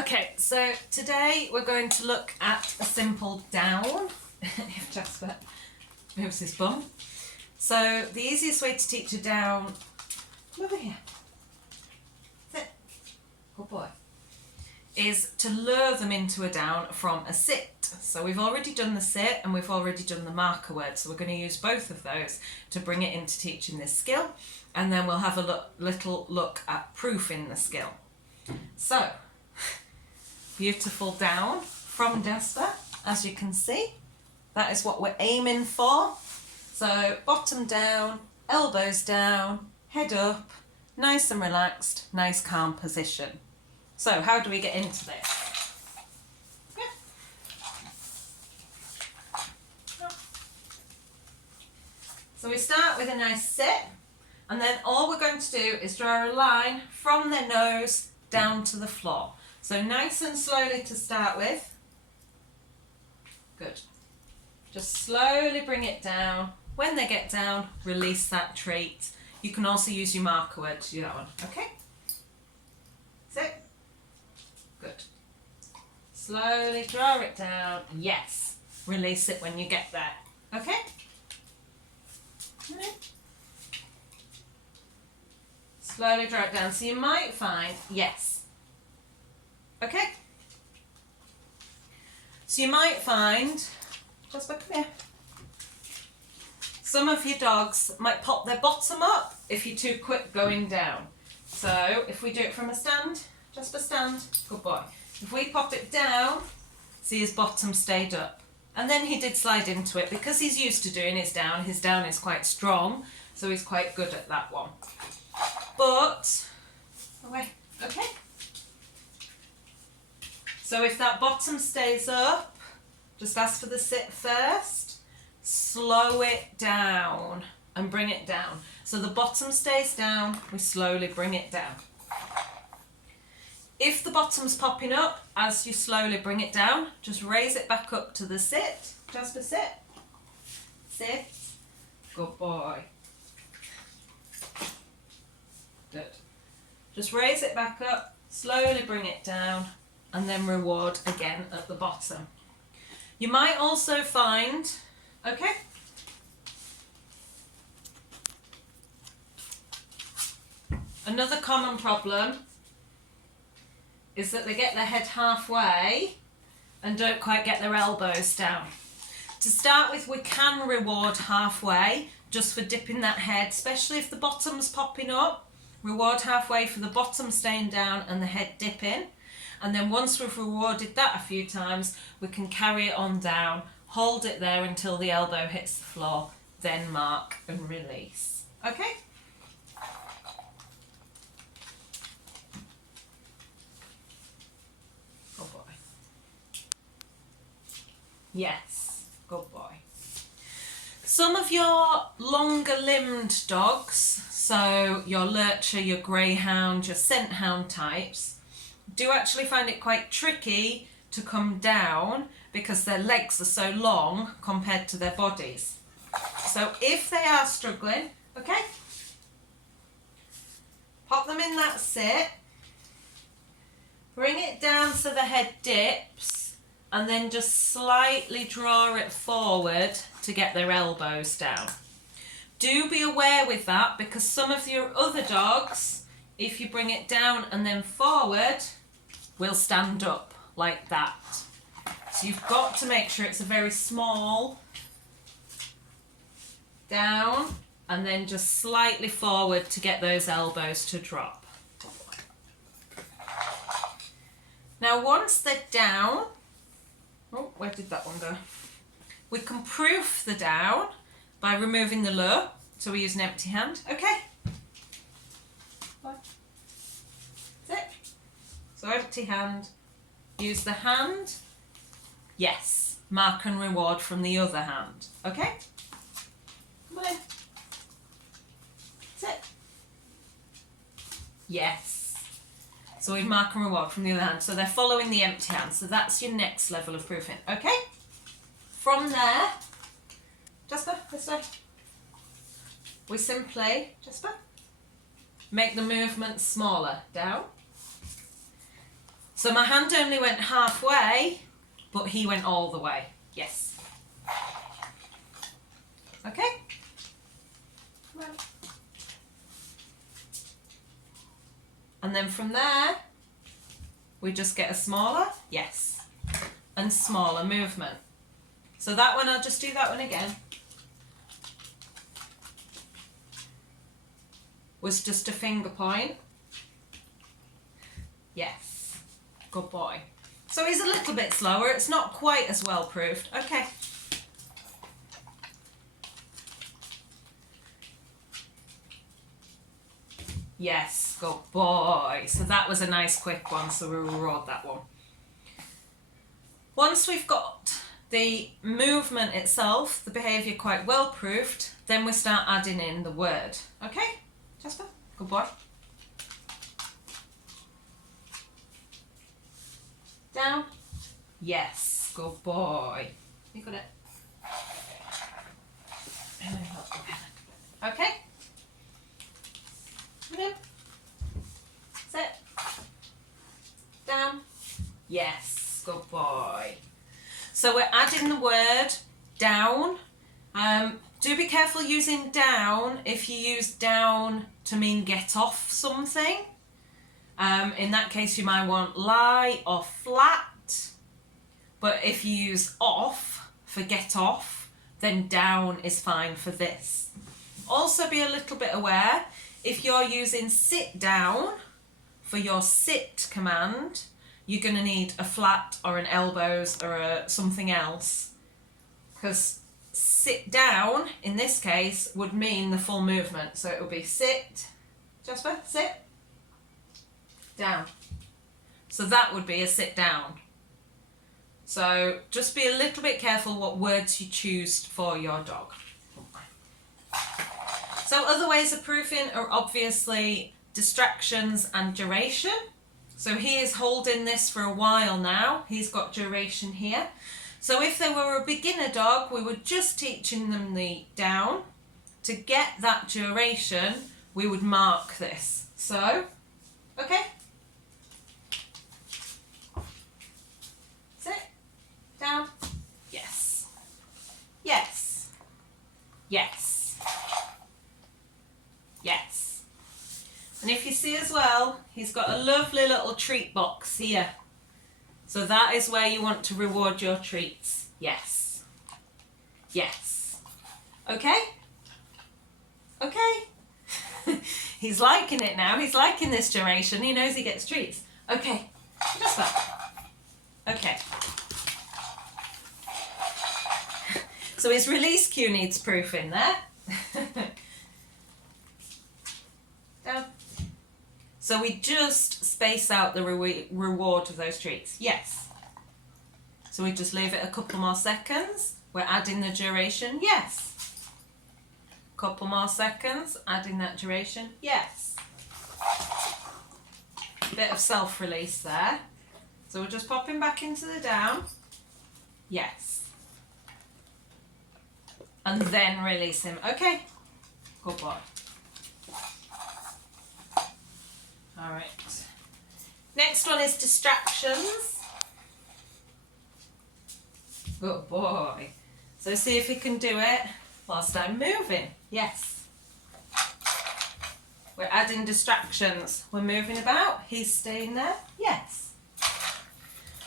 Okay, so today we're going to look at a simple down, if Jasper moves his bum. So the easiest way to teach a down, come over here, sit, good boy, is to lure them into a down from a sit. So we've already done the sit and we've already done the marker word, so we're going to use both of those to bring it into teaching this skill, and then we'll have a little look at proofing the skill. So, beautiful down from Jasper, as you can see. That is what we're aiming for. So bottom down, elbows down, head up, nice and relaxed, nice calm position. So how do we get into this? So we start with a nice sit, and then all we're going to do is draw a line from their nose down to the floor. So nice and slowly to start with. Good. Just slowly bring it down. When they get down, release that treat. You can also use your marker word to do that one. Okay? Sit. Good. Slowly draw it down. Yes. Release it when you get there. Okay? Slowly draw it down. So you might find, yes. Okay? So you might find, Jasper, come here. Some of your dogs might pop their bottom up if you're too quick going down. So if we do it from a stand, Jasper, stand, good boy. If we pop it down, see his bottom stayed up. And then he did slide into it because he's used to doing his down is quite strong, so he's quite good at that one. But, away, okay? So if that bottom stays up, just ask for the sit first, slow it down and bring it down. So the bottom stays down, we slowly bring it down. If the bottom's popping up, as you slowly bring it down, just raise it back up to the sit. Jasper, sit. Sit. Good boy. Good. Just raise it back up, slowly bring it down, and then reward again at the bottom. You might also find, okay, another common problem is that they get their head halfway and don't quite get their elbows down. To start with, we can reward halfway just for dipping that head, especially if the bottom's popping up. Reward halfway for the bottom staying down and the head dipping. And then once we've rewarded that a few times, we can carry it on down, hold it there until the elbow hits the floor, then mark and release. Okay? Good boy. Yes, good boy. Some of your longer limbed dogs, so your lurcher, your greyhound, your scent hound types, do actually find it quite tricky to come down because their legs are so long compared to their bodies. So if they are struggling, okay, pop them in that sit, bring it down so the head dips, and then just slightly draw it forward to get their elbows down. Do be aware with that because some of your other dogs, if you bring it down and then forward, will stand up like that. So you've got to make sure it's a very small down and then just slightly forward to get those elbows to drop. Now once they're down, oh, where did that one go? We can proof the down by removing the lure. So we use an empty hand. Okay. Sit. So empty hand. Use the hand. Yes. Mark and reward from the other hand. Okay? Come on in. Sit. Yes. So we mark and reward from the other hand. So they're following the empty hand. So that's your next level of proofing. Okay? From there, Jasper, this way. We simply, Jasper, make the movement smaller. Down. So my hand only went halfway, but he went all the way. Yes. Okay. Right. And then from there, we just get a smaller, yes, and smaller movement. So that one, I'll just do that one again. Was just a finger point. Yes, good boy. So he's a little bit slower. It's not quite as well proofed. Okay. Yes, good boy. So that was a nice quick one, so we reward that one. Once we've got the movement itself, the behaviour quite well proofed, then we start adding in the word. Okay, Jasper? Good boy. Down. Yes, good boy. You got it. Okay. Sit. Down. Yes, good boy. So we're adding the word down. Do be careful using down if you use down to mean get off something. In that case you might want lie or flat. But if you use off for get off, then down is fine for this. Also be a little bit aware, if you're using sit down for your sit command, you're going to need a flat or an elbows or something else. Because sit down, in this case, would mean the full movement. So it would be sit, Jasper, sit, down. So that would be a sit down. So just be a little bit careful what words you choose for your dog. So other ways of proofing are obviously distractions and duration. So he is holding this for a while now. He's got duration here. So if they were a beginner dog, we were just teaching them the down. To get that duration, we would mark this. So, okay. Sit, down, yes, yes, yes, yes. And if you see as well, he's got a lovely little treat box here. So that is where you want to reward your treats. Yes. Yes. Okay? Okay. He's liking it now. He's liking this duration. He knows he gets treats. Okay. Just that. Okay. So his release cue needs proofing there. Down. So we just space out the reward of those treats. Yes. So we just leave it a couple more seconds. We're adding the duration. Yes. Couple more seconds. Adding that duration. Yes. Bit of self-release there. So we're just popping back into the down. Yes. And then release him. Okay. Good boy. All right. Next one is distractions. Good boy. So see if he can do it whilst I'm moving. Yes. We're adding distractions. We're moving about. He's staying there. Yes.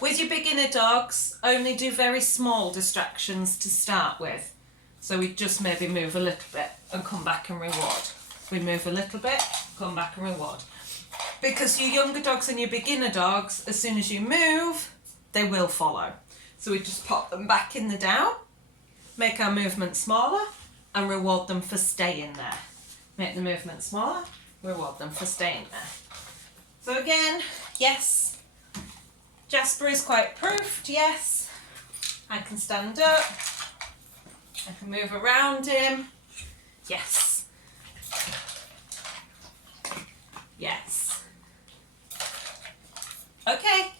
With your beginner dogs, only do very small distractions to start with. So we just maybe move a little bit and come back and reward. We move a little bit, come back and reward. Because your younger dogs and your beginner dogs, as soon as you move, they will follow. So we just pop them back in the down, make our movement smaller, and reward them for staying there. Make the movement smaller, reward them for staying there. So again, yes, Jasper is quite proofed, yes. I can stand up, I can move around him, yes. Yes. Okay.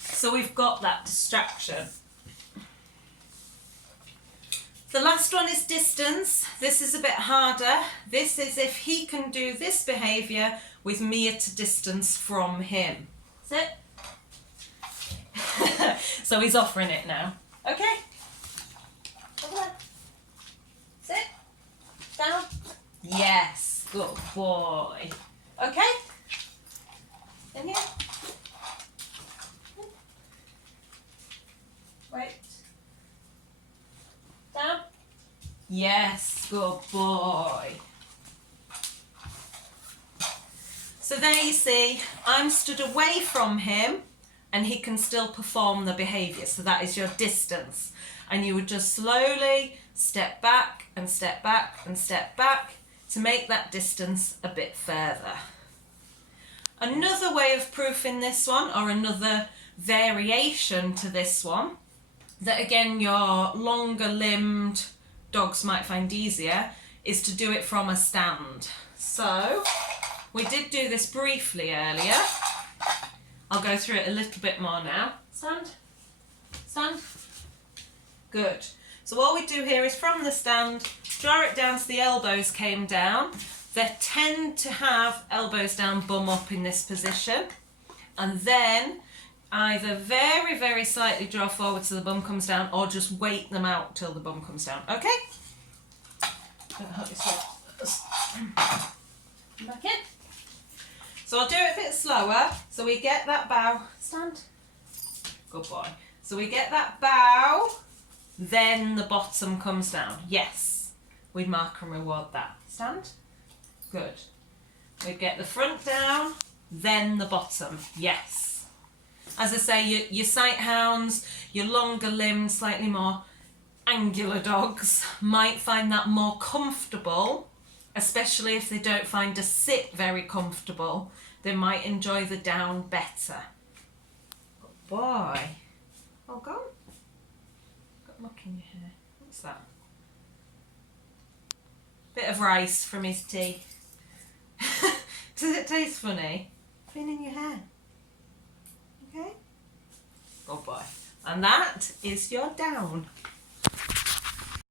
So we've got that distraction. The last one is distance. this is a bit harder. This is if he can do this behaviour with me at a distance from him. Sit. So he's offering it now. Okay. Over there. Sit. Down. Yes. Good boy. Okay. In here. Wait. Down. Yes. Good boy. So there you see, I'm stood away from him and he can still perform the behaviour. So that is your distance. And you would just slowly step back and step back and step back to make that distance a bit further. Another way of proofing this one, or another variation to this one, that again your longer limbed dogs might find easier, is to do it from a stand. So we did do this briefly earlier. I'll go through it a little bit more now. Stand. Stand. Good. So what we do here is from the stand, draw it down so the elbows came down. They tend to have elbows down, bum up in this position. And then either very, very slightly draw forward so the bum comes down, or just wait them out till the bum comes down. Okay? Don't hurt yourself. Back in. So I'll do it a bit slower. So we get that bow. Stand. Good boy. So we get that bow, then the bottom comes down. Yes. We'd mark and reward that. Stand. Good. We'd get the front down, then the bottom. Yes. As I say, your sight hounds, your longer limbed, slightly more angular dogs might find that more comfortable, especially if they don't find a sit very comfortable. They might enjoy the down better. Good boy. Oh, go on. Got muck in your hair. What's that? Bit of rice from his tea. Does it taste funny? Been in your hair. Okay? Good boy. And that is your down.